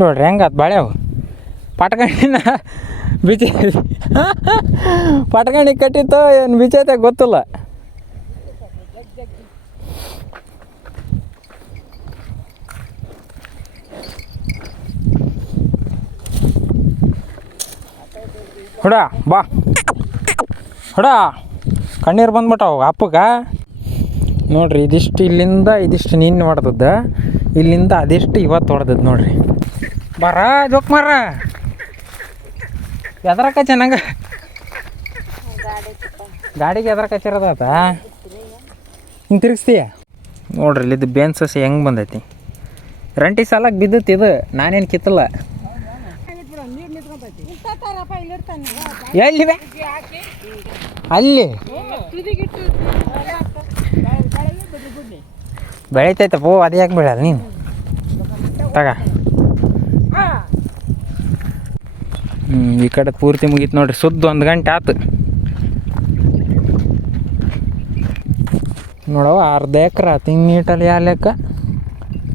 ನೋಡ್ರಿ ಹೆಂಗಾತು ಬಾಳ್ಯಾವು ಪಟ್ಕಂಡಿನ ಬಿಚಿ ಪಟ್ಕಂಡಿ ಕಟ್ಟಿತ್ತು ಏನು ಬಿಚ್ಚೈತೆ ಗೊತ್ತಿಲ್ಲ. ಹುಡ ಬಾ ಹುಡ ಕಣ್ಣೀರು ಬಂದ್ಬಿಟ್ಟವು ಅಪ್ಪಗೆ. ನೋಡ್ರಿ ಇದಿಷ್ಟು ಇಲ್ಲಿಂದ ಇದಿಷ್ಟು ನಿನ್ನೆ ಹೊಡೆದದ್ದು, ಇಲ್ಲಿಂದ ಅದಿಷ್ಟು ಇವತ್ತು ಹೊಡೆದದ್ದು ನೋಡ್ರಿ. ಬರ ಜೋಕ್ ಮಾರ ಎದ್ರಕ ಚೆನ್ನಾಗ ಗಾಡಿಗೆ ಎದ್ರಕ ಹಚ್ಚಿರೋದಾತ ಹಿಂಗೆ ತಿರುಗಿಸ್ತೀಯ ನೋಡ್ರಿ. ಇಲ್ಲಿದ್ದು ಬೇನ್ ಸಸಿ ಹೆಂಗೆ ಬಂದೈತಿ. ರಂಟಿ ಸಾಲಕ್ಕೆ ಬಿದ್ದೈತಿ ಇದು, ನಾನೇನು ಕಿತ್ತಲ್ಲ. ಎಲ್ಲಿವೆ ಅಲ್ಲಿ ಬೆಳಿತೈತಪ್ಪ, ಅದು ಯಾಕೆ ಬೆಳೆಯಲ್ಲ ನೀನು ತಗ. ಈ ಕಡೆ ಪೂರ್ತಿ ಮುಗೀತು ನೋಡ್ರಿ. ಸುದ್ದು 1 ಗಂಟೆ ಆತು ನೋಡವ. ಅರ್ಧ ಎಕರೆ ಆತು. ಹಿಂಗೆ ನೀಟಲ್ಲಿ ಯಾವ ಲೆಕ್ಕ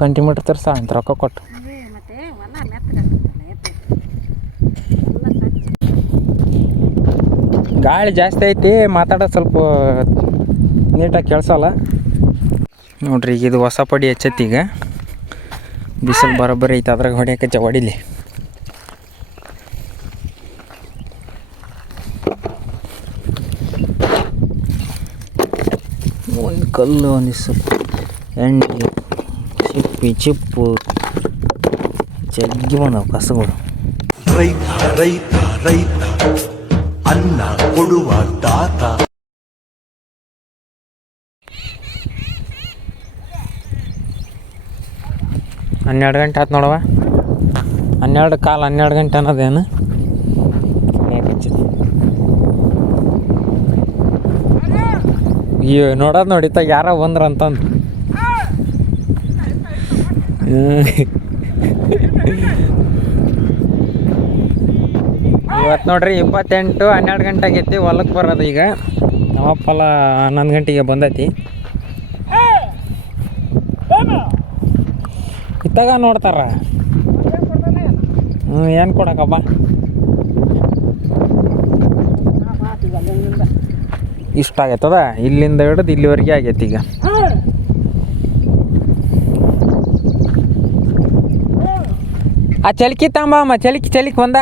ಕಂಟಿಮೀಟ್ರ್ ತರ್ಸ ಅಂತ ರೊಕ್ಕ ಕೊಟ್ಟು. ಗಾಳಿ ಜಾಸ್ತಿ ಐತಿ, ಮಾತಾಡೋದು ಸ್ವಲ್ಪ ನೀಟಾಗಿ ಕೇಳಿಸಲ್ಲ ನೋಡ್ರಿ. ಈಗ ಇದು ಹೊಸ ಪಡಿ ಹಚ್ಚೈತಿ. ಈಗ ಬಿಸಿಲು ಬರೋಬ್ಬರಿ ಐತೆ, ಅದ್ರಾಗ ಹೊಡಿಯೋಕೆ ಹೊಡಿಲಿ. ಒಂದು ಕಲ್ಲು, ಒಂದಿಷ್ಟು ಎಣ್ಣೆ, ಚಿಪ್ಪು ಜಗ್ಗಿ ಬಂದವು ಕಸಗಳು. ರೈತ ರೈತ ರೈತ ಅನ್ನ ಕೊಡುವ ದಾತ. ಹನ್ನೆರಡು ಗಂಟೆ ಆಯ್ತು ನೋಡವ. 12 ಕಾಲ 12 ಗಂಟೆ ಅನ್ನೋದೇನು ಅಯ್ಯೋ ನೋಡೋದು ನೋಡಿತ ಯಾರ ಬಂದ್ರ ಅಂತಂದು. ಇವತ್ತು ನೋಡ್ರಿ 28 12 ಗಂಟೆ ಆಗೈತಿ. ಹೊಲಕ್ಕೆ ಬರೋದು ಈಗ. ನಮ್ಮಪ್ಪಲ್ಲ 11 ಗಂಟೆಗೆ ಬಂದೈತಿ. ಇತ್ತಾಗ ನೋಡ್ತಾರ. ಏನು ಕೊಡಕಬ್ಬ ಇಷ್ಟ ಆಗೈತದ. ಇಲ್ಲಿಂದ ಹಿಡಿದು ಇಲ್ಲಿವರೆಗೆ ಆಗೈತಿ. ಈಗ ಆ ಚಲಿಕಿ ತಾಂಬಮ್ಮ, ಚಲಿಕಿ ಒಂದ.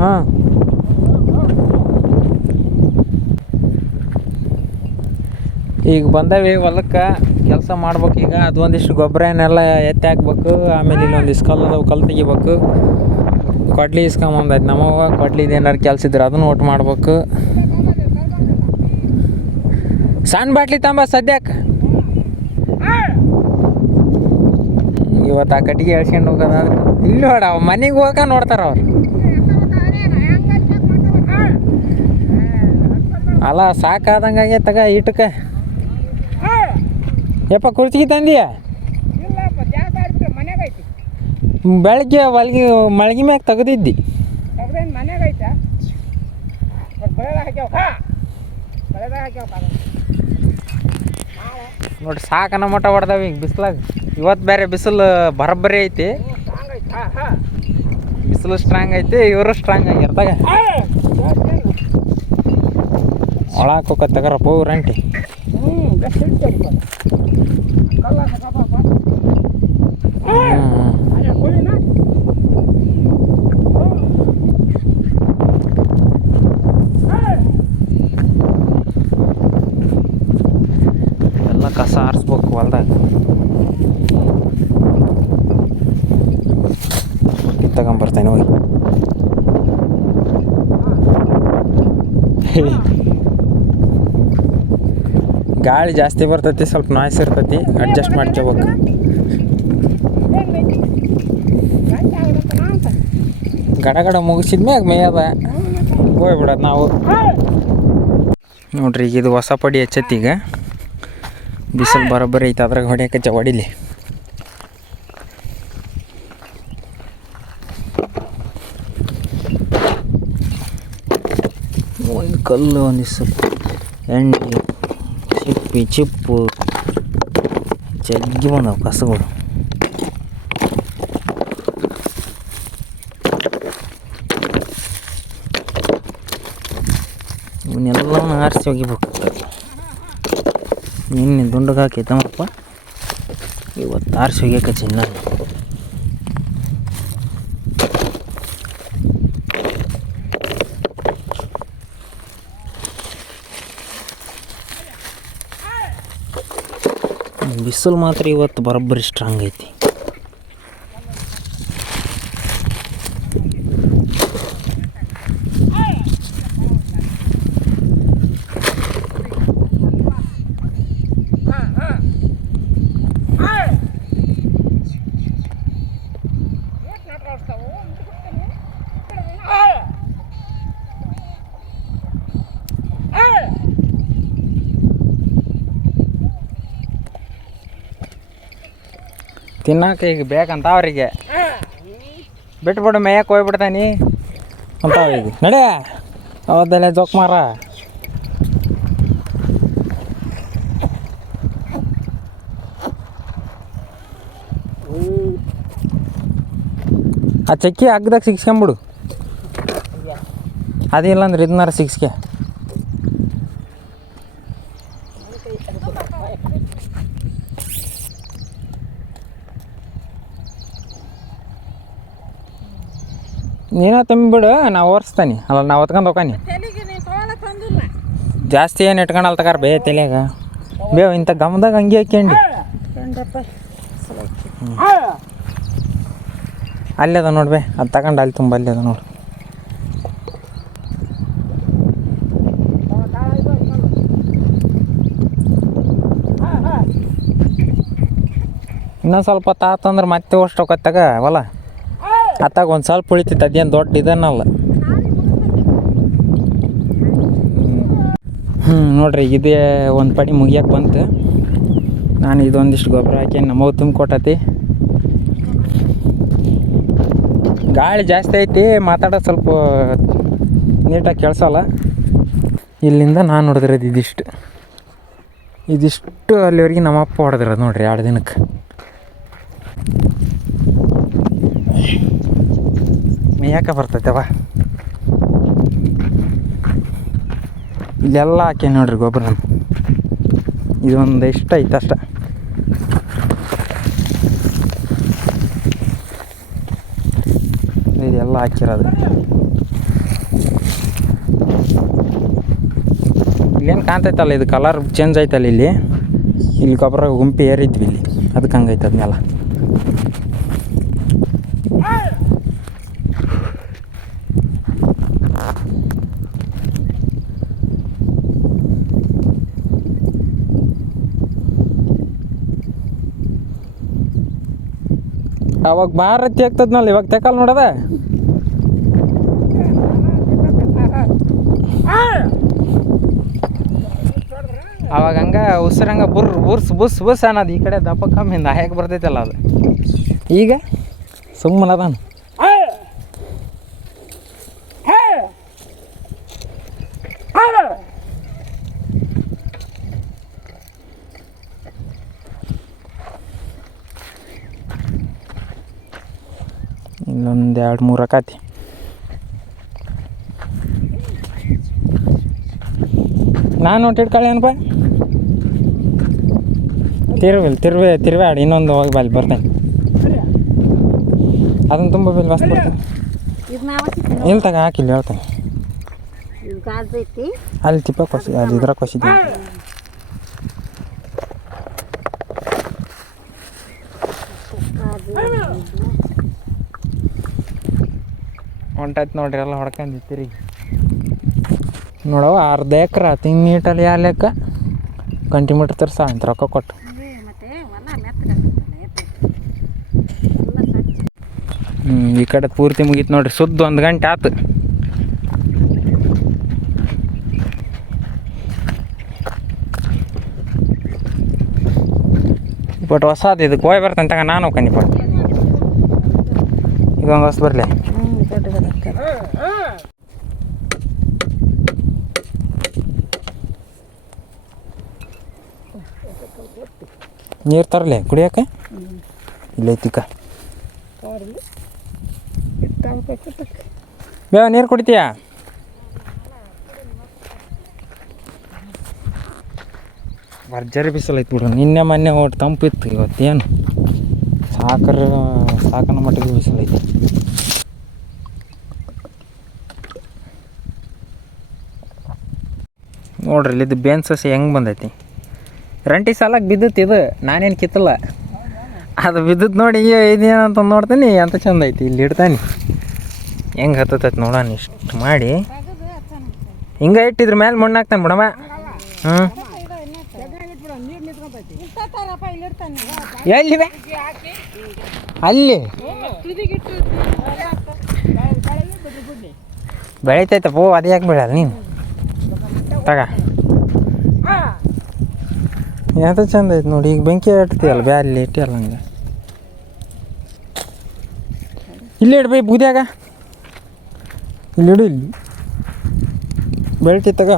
ಹಾಂ ಈಗ ಬಂದವಿ ಹೊಲಕ್ಕೆ. ಕೆಲಸ ಮಾಡ್ಬೇಕು ಈಗ. ಅದು ಒಂದಿಷ್ಟು ಗೊಬ್ಬರ ಏನೆಲ್ಲ ಎತ್ತಿ ಹಾಕ್ಬೇಕು. ಆಮೇಲೆ ಇಲ್ಲೊಂದಿಷ್ಟು ಕಲ್ಲು ತೆಗಿಬೇಕು. ಕೊಡ್ಲಿ ಇಸ್ಕೊಂಬಂದೈತೆ ನಮ್ಮವ್ವ. ಕೊಡ್ಲಿದು ಏನಾರು ಕೆಲಸ ಇದ್ರೆ ಅದನ್ನು ಒಟ್ಟು ಮಾಡ್ಬೇಕು. ಸಣ್ಣ ಬಾಟ್ಲಿ ತಂಬ ಸದ್ಯಕ್ಕೆ. ಇವತ್ತು ಆ ಕಟ್ಟಿಗೆ ಎಳ್ಸ್ಕೊಂಡು ಹೋಗೋದಾದ್ರೆ ಇಲ್ಲಿ ನೋಡ ಮನೆಗೆ ಹೋಗಕ ನೋಡ್ತಾರ ಅವ್ರು. ಅಲ್ಲ ಸಾಕಾದಂಗೆ ಆಗೈತಗ ಇಟ್ಟಕ್ಕೆ. ಯಪ್ಪ ಕುರ್ಚಿಗೆ ತಂದೀಯ? ಬೆಳಗ್ಗೆ ಮಳ್ಗಿ ಮ್ಯಾಗ ತೆಗ್ದಿದ್ದಿ. ನೋಡ್ರಿ ಸಾಕನ ಮಟ್ಟ ಹೊಡೆದಾವ ಈಗ ಬಿಸ್ಲಾಗ. ಇವತ್ತು ಬೇರೆ ಬಿಸಿಲು ಬರಬ್ಬರಿ ಐತಿ. ಬಿಸಿಲು ಸ್ಟ್ರಾಂಗ್ ಐತಿ, ಇವರು ಸ್ಟ್ರಾಂಗ್ ಆಗಿರ್ತಾಗ. ಒಳಕ್ಕೆ ಹೋಗ ತಗರಪ್ಪ ರಂಟಿ. ಎಲ್ಲ ಕಸ ಆರಿಸ್ಬೇಕು ಹೊಲ್ದಾಗ. ತಗೊಂಬರ್ತೇನೆ ಹೋಗಿ. ಗಾಳಿ ಜಾಸ್ತಿ ಬರ್ತೈತಿ, ಸ್ವಲ್ಪ ನಾಯ್ಸ್ ಇರ್ತೈತಿ, ಅಡ್ಜಸ್ಟ್ ಮಾಡ್ಕೋಬೇಕು. ಗಡ ಮುಗಿಸಿದ್ಮ್ಯಾಗ ಮೇಯದ ಹೋಗ್ಬಿಡೋದು ನಾವು. ನೋಡ್ರಿ ಈಗ ಇದು ಹೊಸ ಪಡಿ ಹಚ್ಚೈತಿ. ಈಗ ಬಿಸಿಲು ಬರೋಬ್ಬರಿ ಐತೆ, ಅದ್ರಾಗ ಹೊಡಿಯೋಕೆ ಹೊಡಿಲಿ. ಒಂದು ಕಲ್ಲು, ಒಂದಿಷ್ಟು ಎಣ್ಣೆ, ಚಿಪ್ಪು ಜಗ್ಗಿ ಬಂದವು ಕಸಗಳು. ಇವನ್ನೆಲ್ಲವನ್ನ ಆರಿಸಿ ಒಗಿಬೇಕು. ನಿನ್ನೆ ದುಂಡಗೆ ಹಾಕೈತಮ್ಮಪ್ಪ, ಇವತ್ತು ಆರಿಸಿ ಒಗ್ಯಕ್ಕೆ ಚಿನ್ನ. ಬಿಸಿಲು ಮಾತ್ರ ಇವತ್ತು ಬರೋಬ್ಬರಿ ಸ್ಟ್ರಾಂಗ್ ಐತಿ. ತಿನ್ನಕ್ಕೆ ಈಗ ಬೇಕಂತ ಅವರಿಗೆ ಬಿಟ್ಬಿಡು, ಮೇಯಕ್ಕೆ ಹೋಗ್ಬಿಡ್ತಾನೆ ಅಂತ ಈಗ ನಡೆ ಅವದ್ದೆಲ್ಲ ಜೋಕ್ ಮಾರ. ಆ ಚಕ್ಕಿ ಹಗ್ಗದಾಗ ಸಿಕ್ಸ್ಕೊಂಬಿಡು, ಅದಿಲ್ಲ ಅಂದ್ರೆ ಇದನ್ನಾರ ಸಿಕ್ಸ್ಕೆ. ನೀನ ತುಂಬಿಬಿಡು, ನಾವು ಓರಿಸ್ತಾನೆ. ಅಲ್ಲ ನಾವು ಹೊತ್ಕೊಂಡು ಹೋಗಾನಿ. ಜಾಸ್ತಿ ಏನು ಇಟ್ಕೊಂಡಲ್ಲ ತಗಾರ ಬೇ ತಲೆಯಾಗ ಬೇವು ಇಂಥ ಗಮದಾಗ ಹಂಗೆ ಹಾಕ್ಯಂಡು. ಅಲ್ಲೇ ಅದ ನೋಡ್ಬೇ, ಅದು ತಗೊಂಡು ಅಲ್ಲಿ ತುಂಬ ಅಲ್ಲೇ ಅದ ನೋಡು. ಇನ್ನೊಂದು ಸ್ವಲ್ಪ ತಾತಂದ್ರೆ ಮತ್ತೆ ಅಷ್ಟು ಹೋಗತ್ತಾಗ ಹೊಲ ಅತ್ತಾಗ ಒಂದು ಸ್ವಲ್ಪ ಉಳಿತೈತೆ. ಅದೇನು ದೊಡ್ಡ ಇದನ್ನಲ್ಲ. ನೋಡ್ರಿ ಇದೇ ಒಂದು ಪಡಿ ಮುಗಿಯಕ್ಕೆ ಬಂತು. ನಾನು ಇದೊಂದಿಷ್ಟು ಗೊಬ್ಬರ ಹಾಕಿ ನಮ್ಮವು ತುಂಬಿಕೊಟ್ಟತಿ. ಗಾಳಿ ಜಾಸ್ತಿ ಐತಿ, ಮಾತಾಡೋದು ಸ್ವಲ್ಪ ನೀಟಾಗಿ ಕೇಳಿಸಲ್ಲ. ಇಲ್ಲಿಂದ ನಾನು ಹೊಡೆದಿರೋದು ಇದಿಷ್ಟು ಅಲ್ಲಿವರೆಗೆ ನಮ್ಮಪ್ಪ ಹೊಡೆದಿರೋದು ನೋಡ್ರಿ 2 ದಿನಕ್ಕೆ. ಮೇಯಕ್ಕೆ ಬರ್ತೈತವ. ಇಲ್ಲೆಲ್ಲ ಹಾಕಿ ನೋಡ್ರಿ ಗೊಬ್ಬರ. ಇದೊಂದು ಇಷ್ಟ ಐತೆ ಅಷ್ಟ. ಇದೆಲ್ಲ ಹಾಕಿರೋದು. ಇಲ್ಲೇನು ಕಾಣ್ತೈತಲ್ಲ, ಇದು ಕಲರ್ ಚೇಂಜ್ ಆಯ್ತಲ್ಲ. ಇಲ್ಲಿ ಗೊಬ್ಬರ ಗುಂಪಿ ಏರಿದ್ವಿ ಇಲ್ಲಿ, ಅದಕ್ಕೆ ಹಂಗೈತೆ ಅದನ್ನೆಲ್ಲ. ಅವಾಗ ಭಾರತಿ ಆಗ್ತದ್ನಲ್ಲ, ಇವಾಗ ತೆಕಲ್ ನೋಡದ. ಅವಾಗ ಹಂಗೆ ಉಸಿರಂಗ ಬುಸ್ ಅನ್ನೋದು. ಈ ಕಡೆ ದಪ್ಪ ಕಮ್ಮಿಂದ ಹೇಗೆ ಬರ್ತೈತಲ್ಲ ಅದು. ಈಗ ಸುಮ್ಮನೆ ಅದಾನ. ಇಲ್ಲೊಂದು 2-3 ಆಕತಿ. ನಾನು ಇಟ್ಕೊಳ್ಳಿ ಏನಪ್ಪ, ತಿರುವೆ ಆಡಿ ಇನ್ನೊಂದು ಹೋಗಿ ಬಾಲಿ ಬರ್ತೇನೆ. ಅದನ್ನು ತುಂಬ ಬಿಲ್ ಬಸ್ ಬರ್ತೇನೆ. ಇಲ್ಲಿ ತಗ ಹಾಕಿಲ್ಲ ಹೇಳ್ತೇನೆ. ಅಲ್ಲಿ ತಿಪ್ಪ ಕೊಸಿ, ಅದು ಇದ್ರ ಕೊಸಿದ್ದೆ. ಹೊಂಟಾಯ್ತು ನೋಡ್ರಿ, ಎಲ್ಲ ಹೊಡ್ಕೊಂಡು ತಿರುಗಿ ನೋಡವ. 1/2 ಎಕರೆ ತಿಂಗ್ನೀಟಲ್ಲಿ 2 ಲೆಕ್ಕ ಕಂಟಿಮೀಟ್ರ್ ತರ್ಸ ಅಂತ ರೊಕ್ಕ ಕೊಟ್ಟು. ಈ ಕಡೆ ಪೂರ್ತಿ ಮುಗೀತು ನೋಡ್ರಿ. ಸುದ್ದು 1 ಗಂಟೆ ಆಯ್ತು. ಬಟ್ ಹೊಸದು ಇದಕ್ಕೆ ಹೋಗಿ ಬರ್ತಂತ ನಾನು ಹೋಗ್ಕಂಡಿಪ್ಪ. ಇದೊಂದು ಹೊಸ ಬರಲಿ. ನೀರು ತರಲೆ ಕುಡಿಯೋಕೆ ಇಲ್ಲೈತಿಕ ಬೇವ ನೀರು ಕುಡಿತೀಯಾ ಭರ್ಜರಿ ಬಿಸಿಲು ಐತಿ ಬಿಡು ನಿನ್ನೆ ಮೊನ್ನೆ ಒಟ್ಟು ತಂಪಿತ್ತು ಇವತ್ತೇನು ಸಾಕನ ಮಟ್ಟಿಗೆ ಬಿಸಿಲು ಐತಿ ನೋಡ್ರಿ ಇಲ್ಲಿದ್ದು ಬೇನ್ ಸಸಿ ಹೆಂಗೆ ಬಂದೈತಿ ರಂಟಿ ಸಾಲಕ್ಕೆ ಬಿದ್ದತ್ತು ಇದು ನಾನೇನು ಕಿತ್ತಲ್ಲ ಅದು ಬಿದ್ದದ್ದು ನೋಡಿ ಇದೇನಂತ ನೋಡ್ತೀನಿ ಅಂತ ಚಂದ ಐತಿ ಇಲ್ಲಿ ಇಡ್ತಾನೆ ಹೆಂಗೆ ಹತ್ತೈತಿ ನೋಡೋಣ ಇಷ್ಟು ಮಾಡಿ ಹಿಂಗೆ ಇಟ್ಟಿದ್ರ ಮೇಲೆ ಮಣ್ಣು ಹಾಕ್ತಾನೆ ಬಿಡಮ್ಮ ಎಲ್ಲಿ ಅಲ್ಲಿ ಬೆಳಿತೈತಪ್ಪೋ ಅದು ಯಾಕೆ ಬೆಳೆಯಲ್ಲ ನೀನು ತಗ ಎಂತ ಚಂದ ಐತೆ ನೋಡಿ ಈಗ ಬೆಂಕಿ ಇಡ್ತೀಯಲ್ಲ ಬ್ಯಾಲಿ ಇಟ್ಟಿಯಲ್ಲ ಹಂಗೆ ಇಲ್ಲಿ ಇಡ್ಬೈ ಬೂದ್ಯಾಗ ಇಲ್ಲಿ ಇಡು ಇಲ್ಲಿ ಬೆಳಿತೈತಗ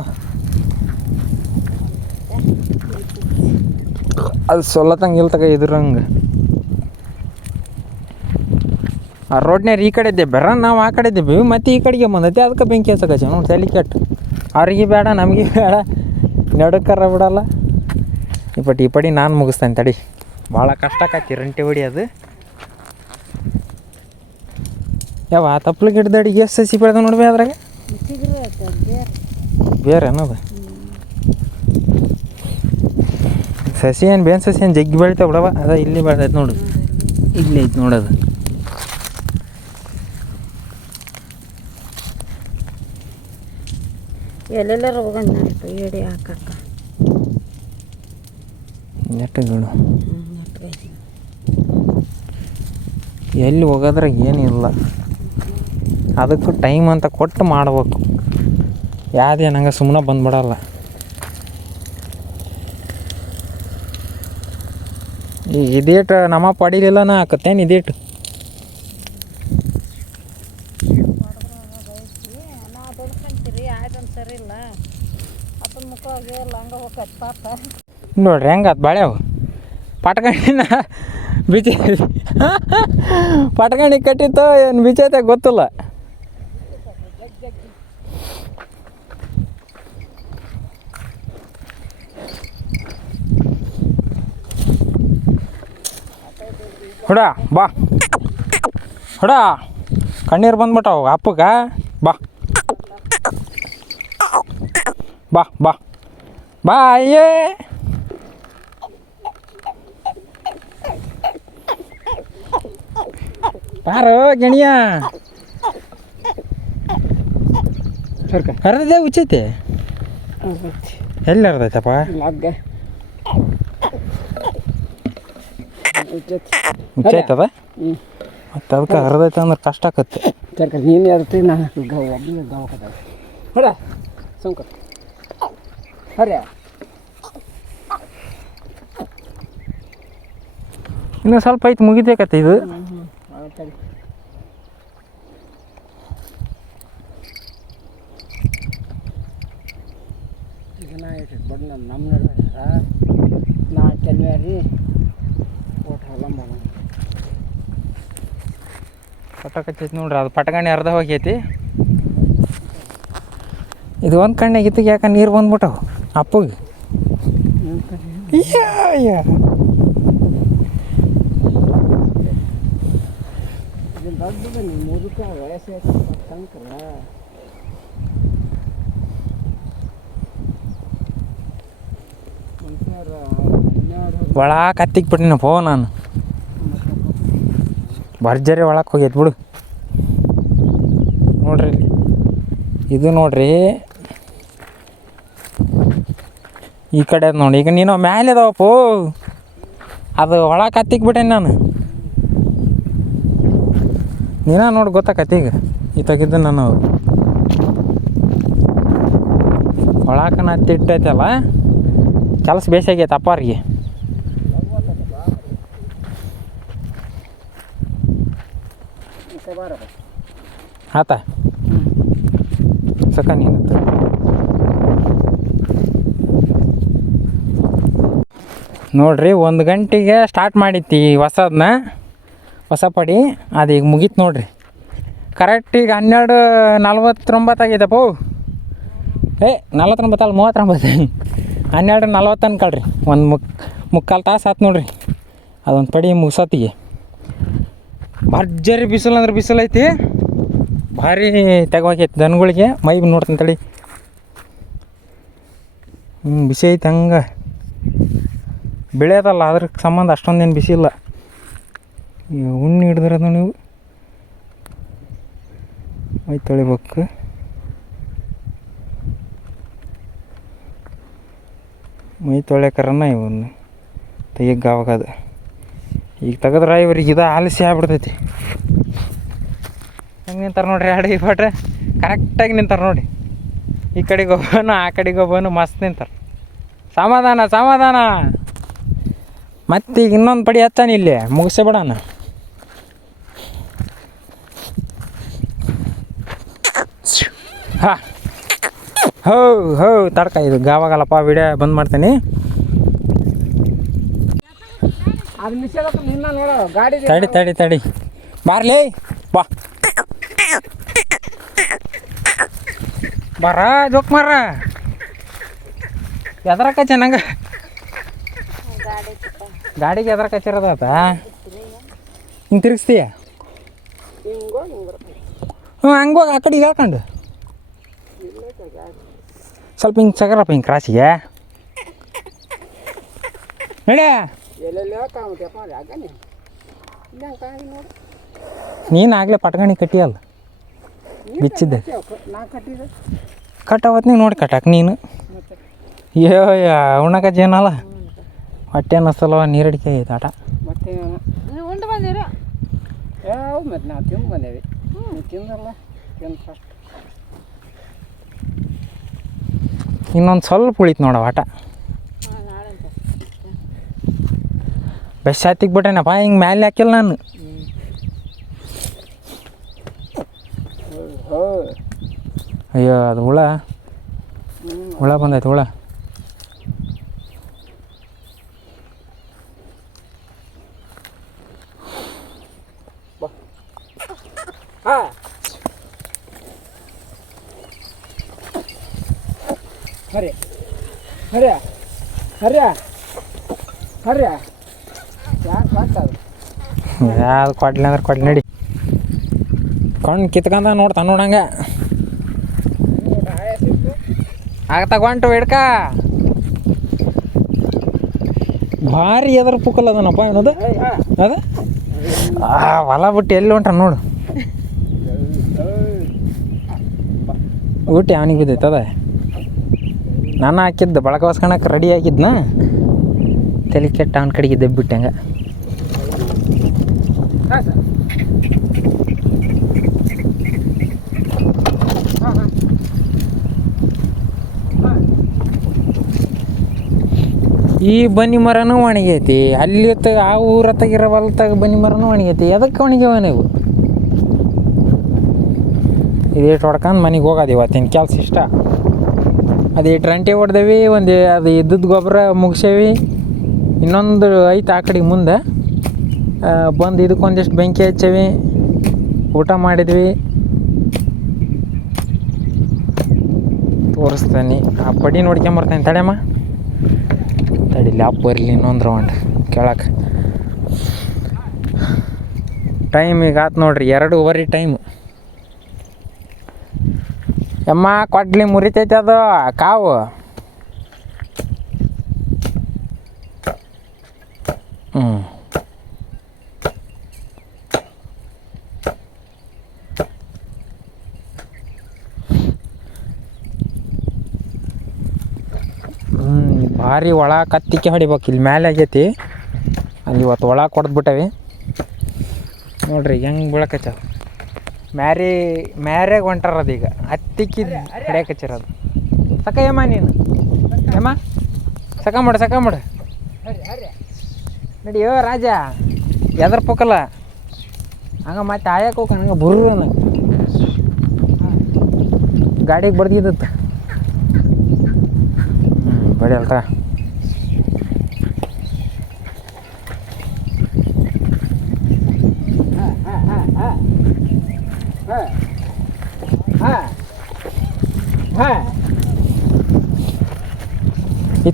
ಅದು ಸೊಲ್ಲತ್ತಂಗೆ ಇಲ್ಲ ತಗ ಇದ್ರಂಗೆ ಆ ರೋಡ್ನ್ಯಾರ ಈ ಕಡೆ ಇದ್ದೆ ಬರ ನಾವು ಆ ಕಡೆ ಇದ್ದೇವೆ ಮತ್ತು ಈ ಕಡೆಗೆ ಬಂದೈತಿ ಅದಕ್ಕೆ ಬೆಂಕಿ ಹಚ್ಚಕಚ್ಚ ನೋಡಿ ತಲೆ ಕೆಟ್ಟು ಅವ್ರಿಗೆ ಬೇಡ ನಮಗೆ ಬೇಡ ನಡುಕರ ಬಿಡಲ್ಲ ಈ ಪಡಿ ನಾನು ಮುಗಿಸ್ತೇನೆ ತಡಿ ಭಾಳ ಕಷ್ಟ ಆಕತಿ ರಂಟಿ ಹೊಡಿಯೋದು ಯಾವ ತಪ್ಪಲು ಗಿಡದ ಅಡಿಗೆ ಎಷ್ಟು ಸಸಿ ಬೆಳೆದ ನೋಡ್ಬಿ ಅದ್ರಾಗ ಬೇರೆ ಅನ್ನೋದು ಸಸಿ ಏನು ಬೇನ್ ಸಸಿ ಏನು ಜಗ್ಗಿ ಬೆಳಿತಾವೆ ಬಿಡವ ಅದ ಇಲ್ಲಿ ಬೆಳೆದೈತೆ ನೋಡು ಇಲ್ಲಿ ಐತೆ ನೋಡೋದು ಎಲ್ಲೆಲ್ಲರ ಹೋಗಂತ ಎಡೆ ಹಾಕಕ್ಕ ನೆಟ್ಟಗಳು ಎಲ್ಲಿ ಹೋಗೋದ್ರಾಗ ಏನಿಲ್ಲ ಅದಕ್ಕೂ ಟೈಮ್ ಅಂತ ಕೊಟ್ಟು ಮಾಡ್ಬೇಕು ಯಾವ್ದೇ ನಂಗೆ ಸುಮ್ಮನೆ ಬಂದ್ಬಿಡಲ್ಲ ಈಗ ಇದೇಟು ನಮ್ಮ ಪಡಿಲಿಲ್ಲ ನಾ ಹಾಕತ್ತೇನು ಇದೇಟು ನೋಡ್ರಿ ಹೆಂಗೆ ಅದು ಬಾಳ್ಯಾವ ಪಟ್ಕಂಡಿನ ಬೀಚ ಪಟ್ಕಂಡಿ ಕಟ್ಟಿತ್ತು ಏನು ಬೀಚೈತೆ ಗೊತ್ತಿಲ್ಲ ಹುಡ ಬಾ ಹುಡ ಕಣ್ಣೀರು ಬಂದ್ಬಿಟ್ಟವು ಅಪ್ಪಗ ಬಾ ಬಾ ಬಾ ಬಾ ಅಯ್ಯೇ ಯಾರು ಗೆಣಿಯ ಹರಿದಿದೆ ಉಚ್ಚೈತೆ ಎಲ್ಲಿ ಹರಿದೈತಪ್ಪ ಉಚ್ಚೈತದ ಮತ್ತು ಅದಕ್ಕೆ ಹರಿದೈತೆ ಅಂದ್ರೆ ಕಷ್ಟ ಆಕತ್ತೆ ನೀನು ಇರ್ತೀವಿ ನಾನು ಹೊರ ಸಂಕ ಹರ್ಯ ಇನ್ನು ಸ್ವಲ್ಪ ಐತೆ ಮುಗಿಬೇಕತ್ತೆ ಇದು ಬಟ್ ನಮ್ಮ ನಡ್ದಾರ ನಾ ಕೆಲ್ವ್ಯಾರಿ ಓಟ್ ಹಲಂಬ ಪಟಕಚ್ಚೈತಿ ನೋಡ್ರಿ ಅದು ಪಟಕಣಿ ಅರ್ಧ ಹೋಗೈತಿ ಇದು ಒಂದು ಕಣ್ಣಿಗೆ ಇತ್ತಿಗೆ ಯಾಕೆ ನೀರು ಬಂದ್ಬಿಟ್ಟವು ಅಪ್ಪಗೆ ದೊಡ್ಡದ ನೀವು ಮುದುಕ ವಯಸ್ಸು ತಂಕರ ಒಳ ಕತ್ತಿಗೆ ಬಿಟ್ಟಿನಪ್ಪ ನಾನು ಭರ್ಜರಿ ಒಳಕ್ಕೆ ಹೋಗೈತೆ ಬಿಡು ನೋಡ್ರಿ ಇದು ನೋಡ್ರಿ ಈ ಕಡೆ ಅದು ನೋಡಿ ಈಗ ನೀನು ಮ್ಯಾಲೆ ಅದಾವಪ್ಪು ಅದು ಒಳಗೆ ಕತ್ತಿಗೆ ಬಿಟ್ಟೇನೆ ನಾನು ನೀನ ನೋಡಿ ಗೊತ್ತಾಕತಿ ಈಗ ಈ ತೆಗಿದ್ದು ನಾನು ಒಳಕನ ತಿಟ್ಟೈತಲ್ಲ ಕೆಲಸ ಬೇಸಾಗೈತೆ ಅಪ್ಪಾರಿಗೆ ಆತ ಸಕ ನೀನು ನೋಡ್ರಿ 1 ಗಂಟೆಗೆ ಸ್ಟಾರ್ಟ್ ಮಾಡಿತ್ತು ಈ ಹೊಸ ಪಡಿ ಅದು ಈಗ ಮುಗೀತು ನೋಡ್ರಿ. ಕರೆಕ್ಟ್ ಈಗ 12:49 ಆಗೈತಪ್ಪ. 49 ಅಲ್ಲ 39. 12:40 ಅನ್ಕೊಳ್ರಿ. ಒಂದು ಮುಕ್ಕಾಲು ತಾಸು ಆತು ನೋಡ್ರಿ ಅದೊಂದು ಪಡಿ ಮುಗಿಸತ್ತಿಗೆ. ಭರ್ಜರಿ ಬಿಸಿಲು ಅಂದ್ರೆ ಬಿಸಿಲು ಐತಿ, ಭಾರಿ ತೆಗವಾಗೈತಿ ದನಗಳಿಗೆ. ಮೈ ನೋಡ್ತೀನಿ ತಡಿ, ಬಿಸಿ ಐತಿ ಹಂಗೆ. ಬೆಳೆಯೋದಲ್ಲ ಅದ್ರ ಸಂಬಂಧ ಅಷ್ಟೊಂದೇನು ಬಿಸಿ ಇಲ್ಲ. ಉಣ್ಣಿ ಹಿಡಿದ್ರದು ನೀವು ಮೈ ತೊಳಿಬೇಕು. ಮೈ ತೊಳ್ಯಾಕರನ ಇವನ್ನ ತೆಗಿಯಗಾವಾಗದು. ಈಗ ತೆಗೆದ್ರೆ ಇವ್ರಿಗೆ ಇದು ಆಲಸಿ ಆಗ್ಬಿಡ್ತೈತಿ. ಹೆಂಗೆ ನಿಂತಾರೆ ನೋಡ್ರಿ ಅಡಿಗೆ ಭಟ್ರೆ, ಕರೆಕ್ಟಾಗಿ ನಿಂತಾರೆ ನೋಡಿ. ಈ ಕಡೆಗೆ ಒಬ್ಬನು ಆ ಕಡೆಗೆ ಒಬ್ಬನು ಮಸ್ತ್ ನಿಂತಾರೆ. ಸಮಾಧಾನ. ಮತ್ತೆ ಈಗ ಇನ್ನೊಂದು ಪಡಿ ಹತ್ತಾನ ಇಲ್ಲಿ ಮುಗಿಸ್ಬಿಡೋಣ. ಹಾಂ ಹೌ ತಡ್ಕ, ಇದು ಗಾವಾಗಲ್ಲಪ್ಪ. ವಿಡಿಯೋ ಬಂದ್ ಮಾಡ್ತೀನಿ. ಅದು ಮಿಷನ್ ನಿನ್ನ ನೋಡ ಗಾಡಿ ತಡಿ ಬಾರ್ಲಿ ಬಾ ಬರ ಜೋಕ್ ಮಾರ ಎದ್ರಕ್ಕ ಚೆನ್ನಾಗ ಗಾಡಿಗೆ ಎದ್ರ ಕಚ್ಚಿರೋದಾತ. ಹಿಂಗೆ ತಿರುಗಿಸ್ತೀಯ? ಹಂಗೋಗಿ ಆ ಕಡೆಗೆ ಹೇಳ್ಕೊಂಡು ಸ್ವಲ್ಪ ಹಿಂಗೆ ಚಗರಪ್ಪ, ಹಿಂಗೆ ಕ್ರಾಸಿಗೆ ನಡೆ. ನೀನು ಆಗಲೇ ಪಟ್ಗಣಿ ಕಟ್ಟಿಯಲ್ಲ ಬಿಚ್ಚಿದ್ದೆ. ಕಟ್ಟವತ್ನಿ ನೋಡಿ ಕಟ್ಟಾಕ ನೀನು. ಉಣ್ಣಕ ಜೇನಲ್ಲ ಹೊಟ್ಟೆ ಅನ್ನಿಸ್ತಲ್ವ, ನೀರಡಿಕೆ ಐತೆ ಆಟ. ಮತ್ತೆ ಉಂಡು ಬಂದಿರ ಮತ್ತೆ ನಾವು ತಿಂದು ಬಂದೇವಿ. ತಿಂದಲ್ಲ ಫಸ್ಟ್ ಇನ್ನೊಂದು ಸ್ವಲ್ಪ ಉಳಿತು ನೋಡವ ಆಟ. ಬೆಸ್ಟ್ ಹತ್ತಿಗೆ ಬಿಟ್ಟೆನಪ್ಪ, ಹಿಂಗೆ ಮ್ಯಾಲೆ ಹಾಕಿಲ್ಲ ನಾನು. ಅಯ್ಯೋ ಅದು ಹುಳ ಬಂದೈತೆ ಹುಳ. ಯಾವ್ದು ಕೊಡ್ಲಿ ಅಂದ್ರೆ ಕೊಡ್ಲಿ ನಡಿ. ಕೊಂಡು ಕಿತ್ಕೊಂಡ ನೋಡ್ತಾ ನೋಡಂಗೆ ಆಗ ತಗೊಂಡು ಹಿಡ್ಕ. ಭಾರಿ ಎದ್ರ ಪುಕ್ಕಲ್ ಅದನಪ್ಪ ಏನದು ಅದ. ಹೊಲ ಬಿಟ್ಟು ಎಲ್ಲಿ ಹೊಂಟ ನೋಡು. ಊಟ ಅವನಿಗೆ ಬಿದ್ದೈತೆ ಅದ. ನಾನು ಹಾಕಿದ್ದು ಬಳಕವಸ್ಕೊಳಕ್ಕೆ ರೆಡಿ ಆಗಿದ್ನ, ತಲೆ ಕೆಟ್ಟ ಅವನ ಕಡೆಗೆ ದಬ್ಬಿಟ್ಟೆ ಹಂಗೆ. ಈ ಬನ್ನಿ ಮರನೂ ಒಣಗೈತಿ, ಅಲ್ಲಿ ಆ ಊರ ತೆಗಿರೋ ಹೊಲ್ತಾಗ ಬನ್ನಿ ಮರನೂ ಒಣಗೈತಿ. ಎದಕ್ಕೆ ಒಣಗ್ಯಾವ ನೀವು? ಇದೇಟು ಹೊಡ್ಕೊಂಡು ಮನೆಗೆ ಹೋಗೋದು ಇವತ್ತಿನ ಕೆಲಸ ಇಷ್ಟ. ಅದು 8 ಗಂಟೆ ಹೊಡೆದೇವಿ. ಅದು ಇದ್ದದ್ದು ಗೊಬ್ಬರ ಮುಗಿಸೇವಿ. ಇನ್ನೊಂದು ಐತೆ ಆ ಕಡೆಗೆ ಮುಂದೆ ಬಂದು ಇದಕ್ಕೊಂದಿಷ್ಟು ಬೆಂಕಿ ಹಚ್ಚೇವಿ, ಊಟ ಮಾಡಿದ್ವಿ. ತೋರಿಸ್ತಾನೆ ಆ ಪಡಿ ನೋಡ್ಕೊಂಬರ್ತಾನೆ. ತಡೆಯಮ್ಮ ತಡಿಲಿ, ಅಪ್ಪ ಬರಲಿ ಇನ್ನೊಂದು ರೌಂಡ್ ಕೇಳಕ್ಕೆ. ಟೈಮ್ ಈಗ ಆತು ನೋಡ್ರಿ 2:15 ಟೈಮು. ಅಮ್ಮ ಕೊಡ್ಲಿ ಮುರಿತೈತೆ ಅದು ಕಾವು. ಭಾರಿ ಒಳ ಕತ್ತಿಕೆ ಹೊಡಿಬೇಕು. ಇಲ್ಲಿ ಮೇಲೆ ಆಗೈತಿ, ಅಲ್ಲಿ ಇವತ್ತು ಒಳ ಕೊಡ್ದ್ಬಿಟ್ಟವಿ ನೋಡ್ರಿ ಹೆಂಗೆ ಬೀಳಕಚ್ಚ. ಮ್ಯಾರ್ಯಾಗ ಹೊಂಟಾರದು ಈಗ ಹತ್ತಿಕ್ಕಿ ಹೊಡ್ಯಾಕಚ್ಚಿರೋದು. ಸಕಯ್ಯಮ್ಮ ನೀನು ಯಮ್ಮ ಸಕ ಮಾಡು ನಡಿಯೋ ರಾಜ. ಎದ್ರ ಪಕ್ಕಲ್ಲ ಹಂಗೆ ಮತ್ತೆ ಆಯಕ್ಕೆ ಹೋಗ ಹಂಗೆ ಬುರ್ರನ ಗಾಡಿಗೆ ಬಡ್ದಿದ್ದತ್ತ. ಬಡಿಯಲ್ತ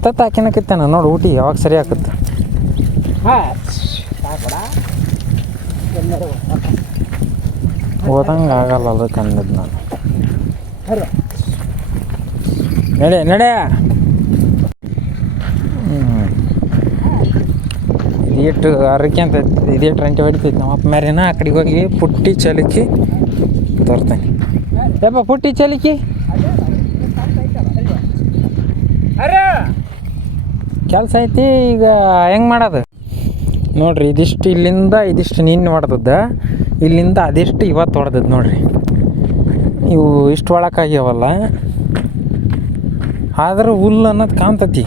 ಎಷ್ಟೊತ್ತು ಹಾಕಿನಕತ್ತಾನ ನೋಡಿ ಊಟಿ ಯಾವಾಗ ಸರಿ ಆಕತ್ತೆ. ಹಾಂ ಸಾಕಡ ಎಲ್ಲರೂ ಓದಂಗೆ ಆಗಲ್ಲ ಅದಕ್ಕೆ ಅಂದಿದ್ದು ನಾನು. ಹೌದು ನಡೆ ಇದಿಟ್ಟು ಅರಕೆ ಅಂತ ಇದಿಟ್ಟು ರಂಟೆ ಹೊಡಿತೈತಿ ನಮ್ಮಪ್ಪ ಮ್ಯಾರೇನ. ಆ ಕಡೆಗೆ ಹೋಗಿ ಪುಟ್ಟಿ ಚಲಿಕಿ ತರ್ತೇನೆ. ಯಪ್ಪ ಪುಟ್ಟಿ ಚಲಿಕಿ ಕೆಲಸ ಐತಿ. ಈಗ ಹೆಂಗೆ ಮಾಡೋದು ನೋಡ್ರಿ, ಇದಿಷ್ಟು ಇಲ್ಲಿಂದ ಇದಿಷ್ಟು ನಿನ್ನೆ ಹೊಡೆದದ್ದ, ಇಲ್ಲಿಂದ ಅದಿಷ್ಟು ಇವತ್ತು ಹೊಡೆದದ್ದು ನೋಡ್ರಿ. ಇವು ಇಷ್ಟು ಒಳಕಾಗ್ಯಾವಲ್ಲ, ಆದ್ರೆ ಹುಲ್ಲು ಅನ್ನೋದು ಕಾಣ್ತತಿ.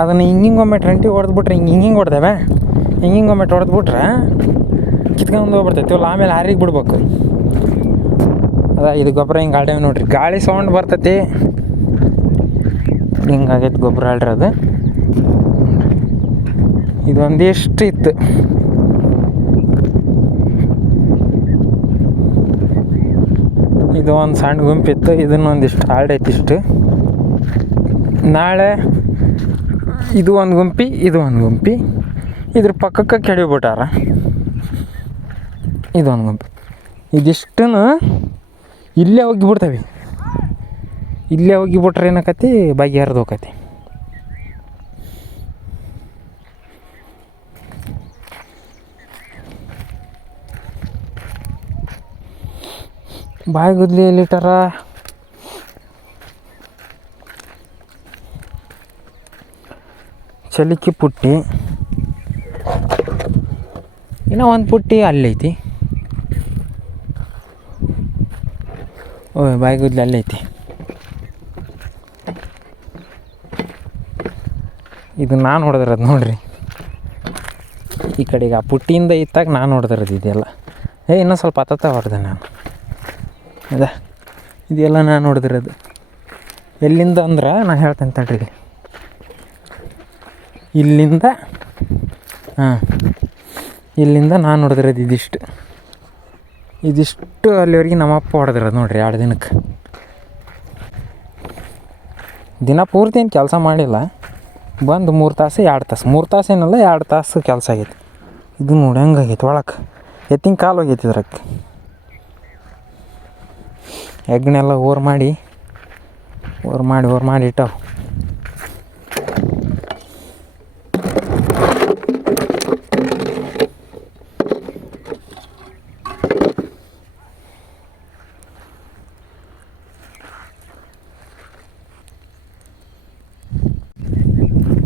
ಅದನ್ನು ಹಿಂಗೊಮ್ಮೆ ಟ್ರಂಟಿ ಹೊಡೆದ್ಬಿಟ್ರೆ ಹಿಂಗೆ ಹೊಡೆದೇವೆ, ಹಿಂಗೊಮ್ಮೆ ಹೊಡೆದ್ಬಿಟ್ರೆ ಕಿತ್ಕೊಂಡು ಹೋಗ್ಬಿಡ್ತೈತಿ. ಅಲ್ಲ ಆಮೇಲೆ ಹಾರಿಗೆ ಬಿಡ್ಬೇಕು. ಇದು ಗೊಬ್ಬರ ಹಿಂಗೆ ಆಡೇವೆ ನೋಡ್ರಿ, ಗಾಳಿ ಸೌಂಡ್ ಬರ್ತೈತಿ. ಹಿಂಗಾಗೈತೆ ಗೊಬ್ಬರ ಆಡ್ರಿ. ಅದು ಇದೊಂದಿಷ್ಟು ಇತ್ತು. ಇದು ಒಂದು ಸಣ್ಣ ಗುಂಪಿತ್ತು, ಇದನ್ನೊಂದಿಷ್ಟು ಆಡೈತಿ ಇಷ್ಟು. ನಾಳೆ ಇದು ಒಂದು ಗುಂಪಿ, ಇದು ಒಂದು ಗುಂಪಿ, ಇದ್ರ ಪಕ್ಕಕ್ಕೆ ಕೆಡಿಬಿಟ್ಟಾರ ಇದೊಂದು ಗುಂಪಿ. ಇದಿಷ್ಟನ್ನು ಇಲ್ಲೇ ಹೋಗಿಬಿಡ್ತವೆ. ಇಲ್ಲೇ ಹೋಗಿಬಿಟ್ರೆ ಏನಾಕತಿ, ಬಗೆಹರಿದು ಹೋಗತಿ. ಬಾಯಿ ಗುದ್ಲಿ ಎಲ್ಲಿಟ್ಟಾರ. ಚಲಿಕಿ ಪುಟ್ಟಿ, ಇನ್ನೂ ಒಂದು ಪುಟ್ಟಿ ಅಲ್ಲೈತಿ. ಓಯ್ ಬಾಯಿ ಗುದ್ಲಿ ಅಲ್ಲೈತಿ. ಇದು ನಾನು ಹೊಡೆದಿರೋದು ನೋಡ್ರಿ. ಈ ಕಡೆಗೆ ಆ ಪುಟ್ಟಿಯಿಂದ ಇತ್ತಾಗ ನಾನು ಹೊಡೆದಿರೋದು ಇದೆಲ್ಲ. ಇನ್ನೂ ಸ್ವಲ್ಪ ಹತ್ತ ಹೊಡೆದೆ ನಾನು. ಇದೆಲ್ಲ ನಾನು ಹೊಡೆದಿರೋದು. ಎಲ್ಲಿಂದ ಅಂದ್ರೆ ನಾನು ಹೇಳ್ತೇನೆ ತಡ್ರಿ. ಇಲ್ಲಿಂದ ಇಲ್ಲಿಂದ ನಾನು ಹೊಡೆದಿರೋದು ಇದಿಷ್ಟು ಅಲ್ಲಿವರೆಗೆ ನಮ್ಮಪ್ಪ ಹೊಡೆದಿರೋದು ನೋಡ್ರಿ 2 ದಿನಕ್ಕೆ. ದಿನ ಪೂರ್ತಿ ಏನು ಕೆಲಸ ಮಾಡಿಲ್ಲ, ಬಂದು 3 ತಾಸು 2 ತಾಸು 3 ತಾಸು ಏನಲ್ಲ 2 ತಾಸು ಕೆಲಸ ಆಗೈತಿ. ಇದು ನೋಡಿ ಹೆಂಗಾಗೈತಿ ಒಳಕ್ಕೆ, ಎತ್ತಿನ ಕಾಲು ಹೋಗೈತಿ ಇದ್ರಕ್ಕೆ. ಎಗ್ನೆಲ್ಲ ಓರ್ ಮಾಡಿ ಇಟ್ಟಾವ.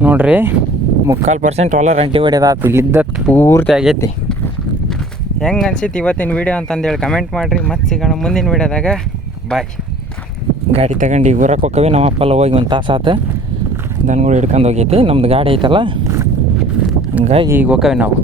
ನೋಡ್ರಿ 3/4% ಹೊಲ ರಂಟಿ ಹೊಡೆದಾತು. ಇಲ್ಲಿದ್ದ ಪೂರ್ತಿ ಆಗೈತಿ. ಹೆಂಗೆ ಅನ್ಸಿತ್ತು ಇವತ್ತಿನ ವೀಡಿಯೋ ಅಂತಂದೇಳಿ ಕಮೆಂಟ್ ಮಾಡಿರಿ. ಮತ್ತೆ ಸಿಗೋಣ ಮುಂದಿನ ವೀಡಿಯೋದಾಗ. ಬಾಯ್. ಗಾಡಿ ತಗೊಂಡು ಈಗ ಊರಕ್ಕೆ ಹೋಗ್ತೀವಿ. ನಮ್ಮಪ್ಪಲ್ಲ ಹೋಗಿ 1 ತಾಸು ಆತು. ದನಗಳು ಹಿಡ್ಕೊಂಡು ಹೋಗೈತಿ. ನಮ್ದು ಗಾಡಿ ಐತಲ್ಲ, ಹಂಗಾಗಿ ಈಗ ಹೋಗ್ತೀವಿ ನಾವು.